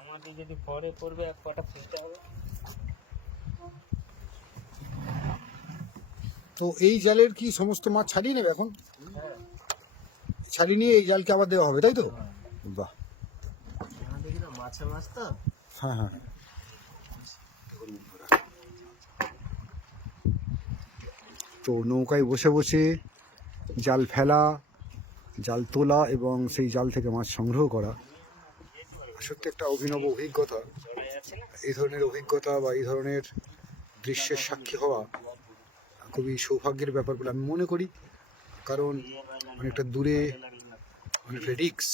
আমাদের যদি পরে পড়বে এক কটা ফেলতে হবে। তো এই জালের কি সমস্ত মাছ ছাড়িয়ে নেবে এখন? ছাড়িয়ে নিয়ে এই জালকে আবার দেওয়া হবে, তাই তো? বাহ, মাছের মাছ তো। হ্যাঁ হ্যাঁ। তো নৌকায় বসে বসে জাল ফেলা, জাল তোলা এবং সেই জাল থেকে মাছ সংগ্রহ করা সত্যি একটা অভিনব অভিজ্ঞতা। এই ধরনের অভিজ্ঞতা বা এই ধরনের দৃশ্যের সাক্ষী হওয়া খুবই সৌভাগ্যের ব্যাপার বলে আমি মনে করি। কারণ অনেকটা দূরে, অনেকটা রিক্স,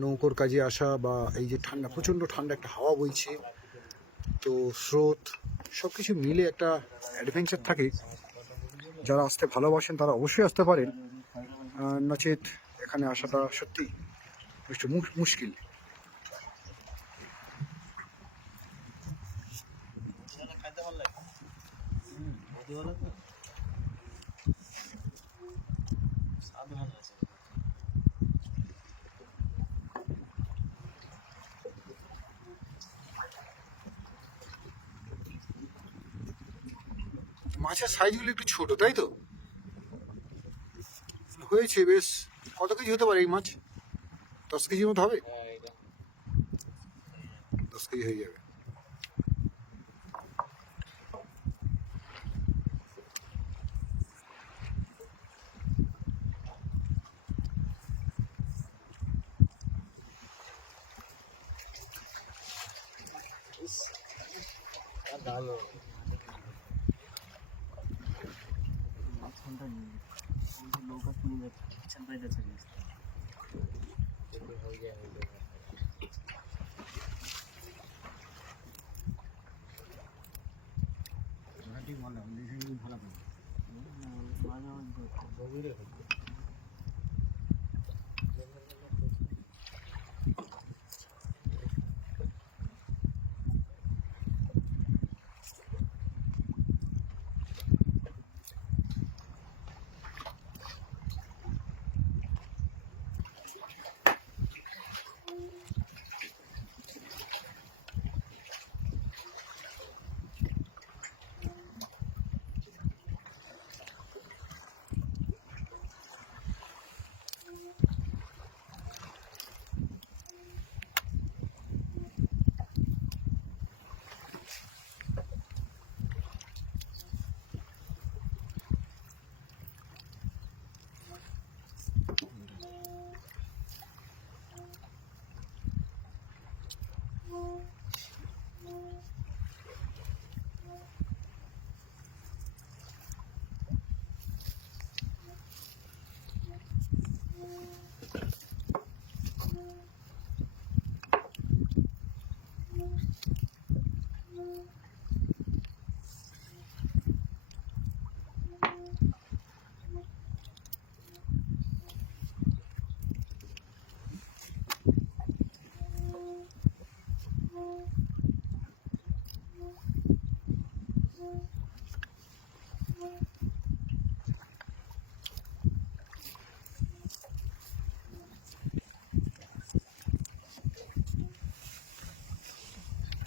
নৌকোর কাজে আসা বা এই যে ঠান্ডা, প্রচণ্ড ঠান্ডা একটা হাওয়া বইছে, তো স্রোত সব কিছু মিলে একটা অ্যাডভেঞ্চার থাকে। যারা আসতে ভালোবাসেন তারা অবশ্যই আসতে পারেন, নচেত এখানে আসাটা সত্যি একটু মুশকিল। মাছের সাইজগুলো একটু ছোট, তাই তো? হয়েছে বেশ। কত কেজি হতে পারে এই মাছ? 10 কেজির মতো হবে? 10 কেজি হয়ে যাবে।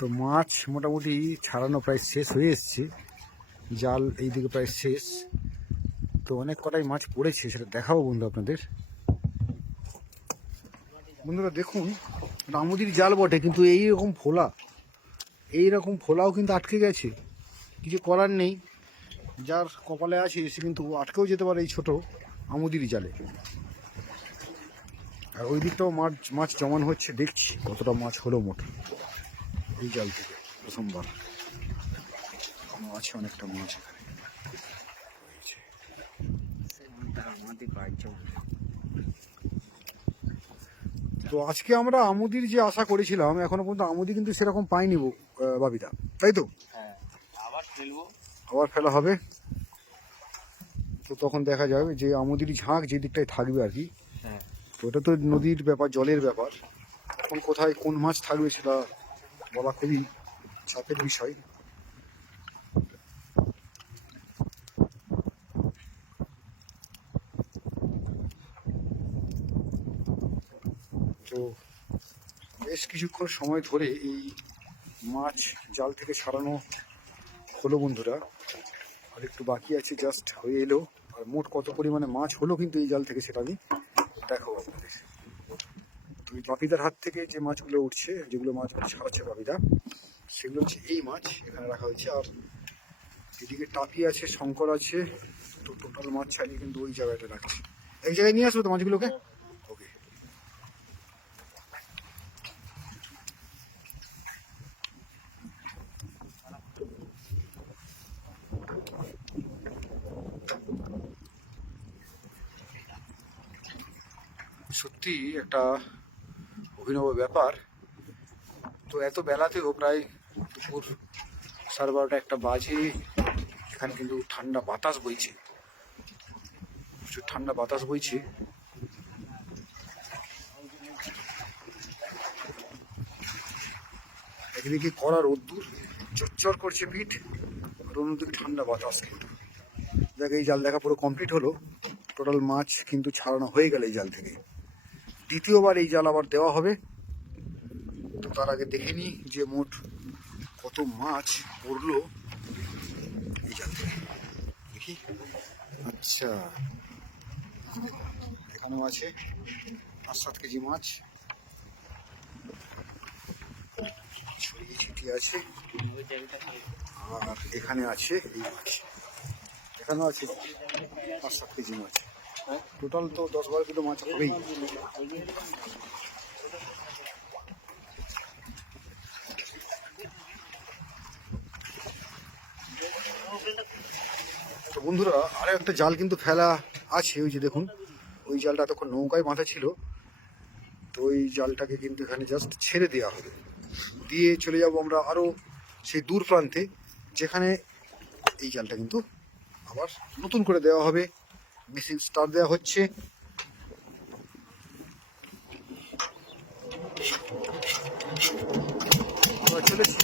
তো মাছ মোটামুটি ছাড়ানো প্রায় শেষ হয়ে এসছে, জাল এইদিকে প্রায় শেষ। তো অনেক কটাই মাছ পড়েছে, সেটা দেখাবো বন্ধু আপনাদের। বন্ধুরা দেখুন, আমুদির জাল বটে কিন্তু এইরকম ফোলাও কিন্তু আটকে গেছে। কিছু করার নেই, যার কপালে আছে সে কিন্তু আটকেও যেতে পারে এই ছোট আমুদির জালে। আর ওই দিকটাও মাছ জমান হচ্ছে, দেখছি কতটা মাছ হলো মোট এই জাল থেকে প্রথমবার। আছে অনেকটা মাছ এখানে। তো আজকে আমরা আমুদির যে আশা করেছিলাম, এখনো পর্যন্ত আমুদি কিন্তু সেরকম পাইনি বাবিদা, তাই তো? আবার ফেলা হবে, তো তখন দেখা যাবে যে আমুদির ঝাঁক যে দিকটায় থাকবে আর কি। তো ওটা তো নদীর ব্যাপার, জলের ব্যাপার, এখন কোথায় কোন মাছ থাকবে সেটা বলা খুবই চাপের বিষয়। তো বেশ কিছুক্ষণ সময় ধরে এই মাছ জাল থেকে ছাড়ানো হলো বন্ধুরা, আর একটু বাকি আছে, জাস্ট হয়ে এলো। আর মোট কত পরিমাণে মাছ হলো কিন্তু এই জাল থেকে সেটা আমি দেখাবো আপনাদের। তো এই বাপিদার হাত থেকে যে মাছগুলো উঠছে, যেগুলো মাছগুলো ছাড়াচ্ছে বাপিদা, সেগুলো হচ্ছে এই মাছ এখানে রাখা হয়েছে। আর এদিকে টাপি আছে, শঙ্কর আছে, তো টোটাল মাছ ছাড়িয়ে কিন্তু ওই জায়গাটা রাখছে। এক জায়গায় নিয়ে আসবো তো মাছগুলোকে। ওকে, সত্যি একটা অভিনব ব্যাপার। তো এত বেলাতেও প্রায় দুপুর 12:30 একটা বাজে, এখানে কিন্তু ঠান্ডা বাতাস বইছে, প্রচুর ঠান্ডা বাতাস বইছে। একদিকে কড়া রোদ্দুর, চচ্চর করছে পিঠ, আর অন্যদিকে ঠান্ডা বাতাস। কিন্তু দেখ, এই জাল দেখা পুরো কমপ্লিট হলো। টোটাল মাছ কিন্তু ছাড়ানো হয়ে গেল এই জাল থেকে। দ্বিতীয়বার এই জাল আবার দেওয়া হবে। তো তার আগে দেখে নিই যে মোট কত মাছ পড়লো এই জাল থেকে, দেখি। আচ্ছা, এখানেও আছে 5-7 কেজি মাছ ছড়িয়ে ছিটিয়ে আছে। আর এখানে আছে এই মাছ, এখানেও আছে 5-7 কেজি মাছ। টোটাল তো 10-12 কিলো মাছ হবেই। তো বন্ধুরা, আরো একটা জাল কিন্তু ফেলা আছে, ওই যে দেখুন, ওই জালটা তখন নৌকায় বাঁধা ছিল। তো ওই জালটাকে কিন্তু এখানে জাস্ট ছেড়ে দেওয়া হবে, দিয়ে চলে যাব আমরা আরো সেই দূর প্রান্তে, যেখানে এই জালটা কিন্তু আবার নতুন করে দেওয়া হবে। মেশিন স্টার্ট দেওয়া হচ্ছে। আমরা চলেছি